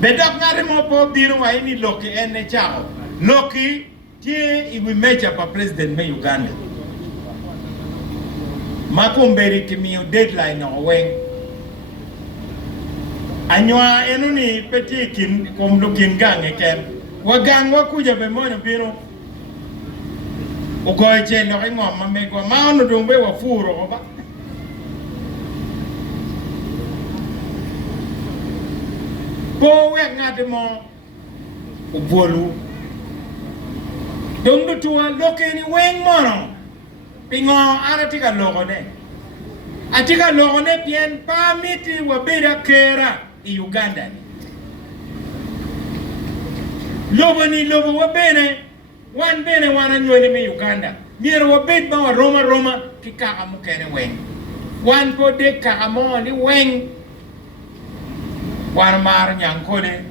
Bedak ngare mo po biro wa ini loki ene chao. Loki tie iwi mecha pa president me Uganda. Makumberi kimi deadline no weng. Anywa enuni peti kin kom lukin gange ken. Wagang wakuja be mono biro. Ugoye chendo ngom mamego ma ono dumbe wa furo ba. Po wek ngate mo ubolu dong du tuwa loke ni weng mono pingo aratika logo ne atika logo ne pien pamiti wabeda kera i Uganda lobo wabene wan bene wana nyoli mi Uganda miro wabed ba Roma kikaka mukene weng wan po de kaka mo ni weng Wamar Nyankole,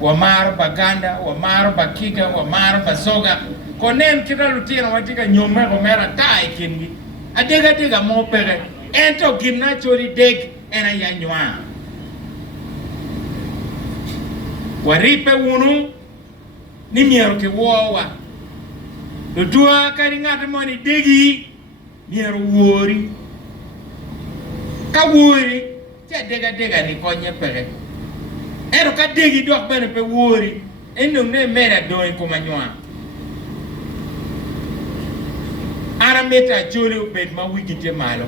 Wamar Baganda, Wamar Bakiga, Wamar Basoga, Konen kita lutina watika nyome Romera tai kingi. Adega mo pere. Ento gina chori deg ena yanywa. Waripe wunu ni miero ke wowa. Dudua kari ngata moni degi miero wori. Ka wori tia dega ni konye pere. Ero ka degi dok bene pe wori endo ne mera doi ko manywa ara meta joli ubet ma wigite malo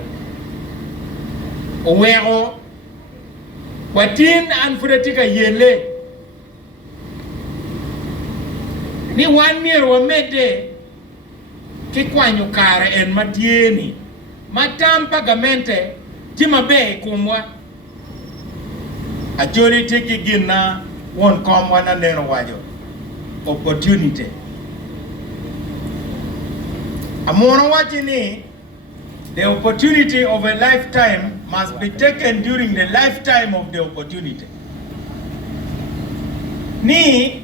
owero watin an fudatika yele ni wan mier wa mede ki kwanyo kare en matieni matampa gamente tima be kumwa Acholi teki gina won kom wana neno wajo opportunity amoro wachini the opportunity of a lifetime must be taken during the lifetime of the opportunity ni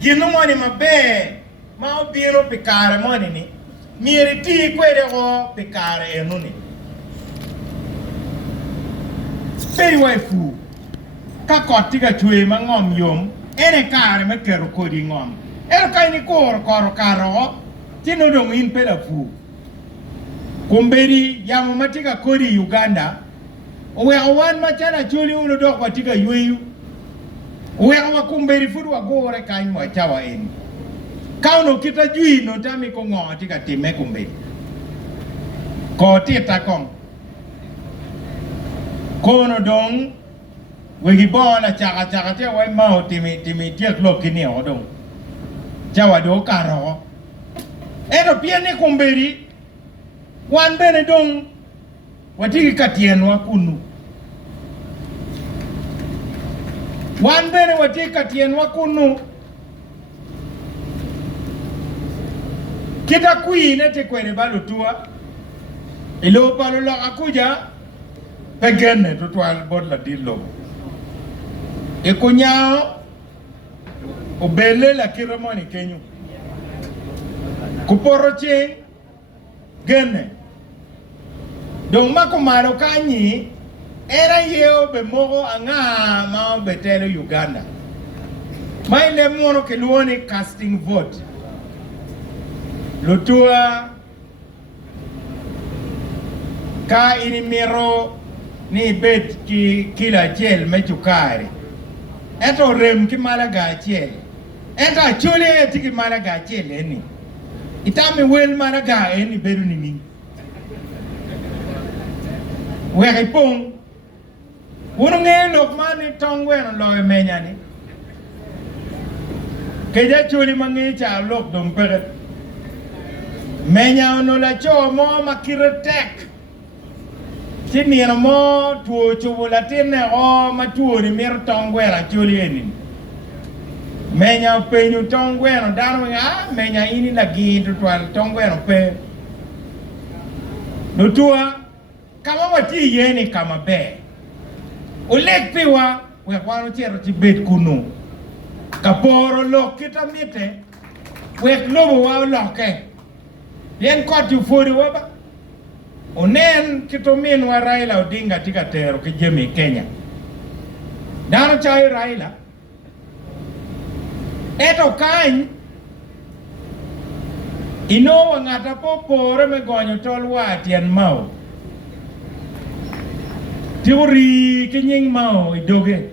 gino moni mabe ma obiro pikare moni ni miriti kwere go pikare enuni stay away fu ka kotiga chwe mangom yom ene kare me kero kodi ngom ero kai ni koro karo tino dong in pela fu kumberi yamo matika kodi Uganda owe awan machana chuli uno dok watika yueyu owe awa kumberi fudu wa gore kai mwa chawa eni kauno kita jui no tami ko ngo tika time kumberi ko tita kong kono dong wegi bona chaka te wai mau timi tiek lokini odong jawa do karo ero piene kumberi wan bene dong watiki katienwa kunu wan bene watiki katienwa kunu kita kuine te kwene balutua ilo palo la akuja pegene tutwal bodla dilo Ekunyao obele la kiremoni kenyu kuporoche gene dong makumaro kanyi era yeo be mogo anga ma betele Uganda maile mono keluoni casting vote lutua ka inimiro ni bet ki kila jel mechukari eto rem ki malaga chiel eto Acholi eti ki malaga chiel eni itami wel malaga eni beru nini weke pong wunu nge lok mani tongweno loe menyani keja Acholi mangi cha lok dompere menya ono la cho mo makiretek tini na mo tuo chubola tine o matuo ni mir tongwera Acholi eni menya penyu tongwero dano nga menya ini lagi tutwal tongwero pe nutua kama wati yeni kama be ulek piwa we kwano chero tibet kunu kaporo lok kita mite we lobo wa loke yen kotu fori waba onen kitomin wa Raila Odinga tika tero kijemi Kenya dano chai Raila eto kany inowa ng'ata popore me gonyo tol watien mao tiuri kinying mao idoge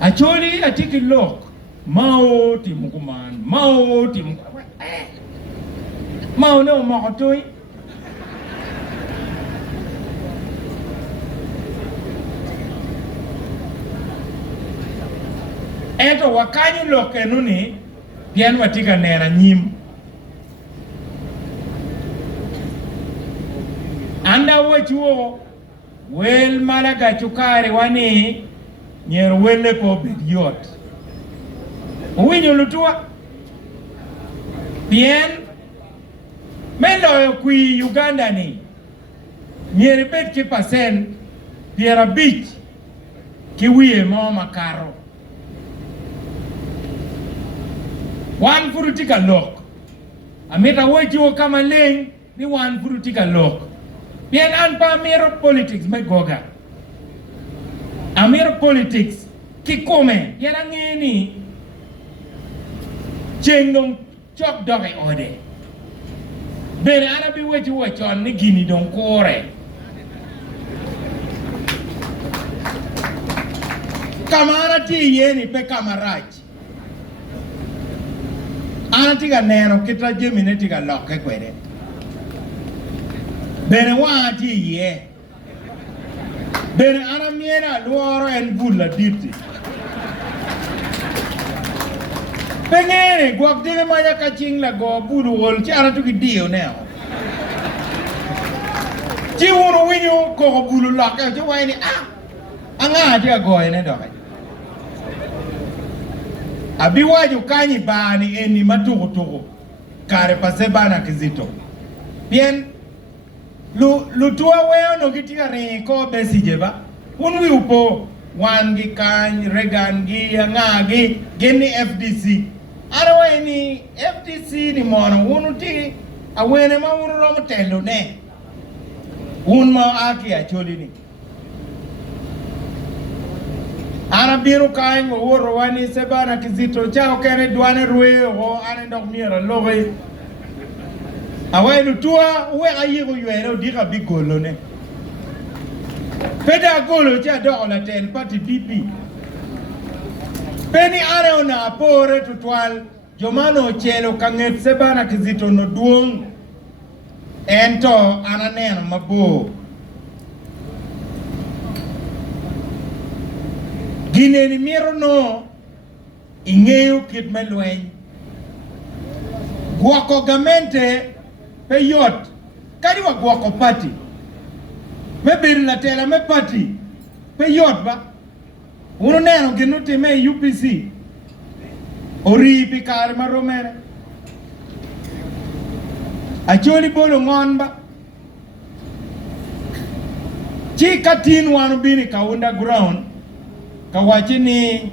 Acholi atiki lok mao timukuman mao timukuman mao ne umokotoi eto wakanyo lok enuni pien watika nena nyim anda wachuo wel malaga chukari wani nyer wele ko bidiot winyo lutua pien melo kui Uganda ni nyer bet ki percent piera bich ki wiye mo makaro wan furutika lok ameta wachuo kama leng ni wan furutika lok pien an pa mero politics me goga amero politics kikome yana ngeni chengdong chok doge ode bere ana bi wechi wachon ni gini don kore kamara ti yeni pe kamaraj ana tiga neno kita jemine tiga loke kwede bene wati ye bene ana miena luoro en bulla diti pengene gwak dine manya kaching la go bulu wol chi ana tuki dio neo chi unu winyo koko bulu loke chi waini anga tiga goye ne doke abi waju kanyi bani eni matuko kare pase bana kizito bien lu tua weo no kitika ko besije ba unwi upo wangi kany regan gi ngagi geni FDC arawa ni FDC ni mono unuti awene ma unu ro mtelo ne un ma aki Acholi ni ana biru kany woro wani sebana kizito chao kene dwane ruwe ho ane ndok mira lowe awenu tua uwe ayigo yuero dika bigolo ne peda golo cha do la ten party PP peni are ona pore tutwal jomano chelo kanget sebana kizito no duong ento ananeno mabo gine ni miro no ingeo kit melwen gwako gamente peyot kadi wa gwako party me beri la tela me party peyot ba uno neno ginuti me UPC ori pikar maromere Acholi bolo ngonba chika tin wanu bini ka underground kawachi ni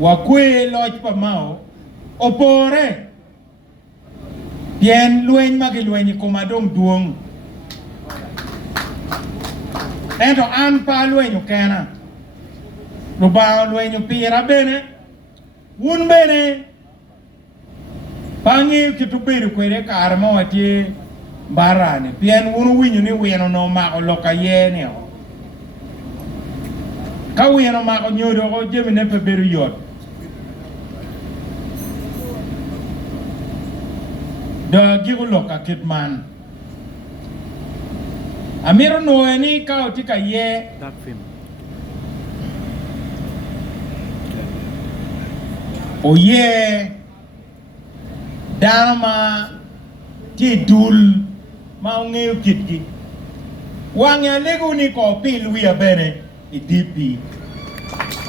wakwe lodge pa mao opore pien lueny magi lueny komadong duong ento an pa luenyo kena lubao luenyo pira bene un bene pangi kitubiru kwere karma watie barane pien unu winyo ni weno no mako loka yene ka weno mako nyodo ko jemine pe beru yot da gigu loka kitman amiro noeni ka otika ye dark film oye dama ti dul ma ngeu kitgi wangya legu ni ko pil wiya bene idipi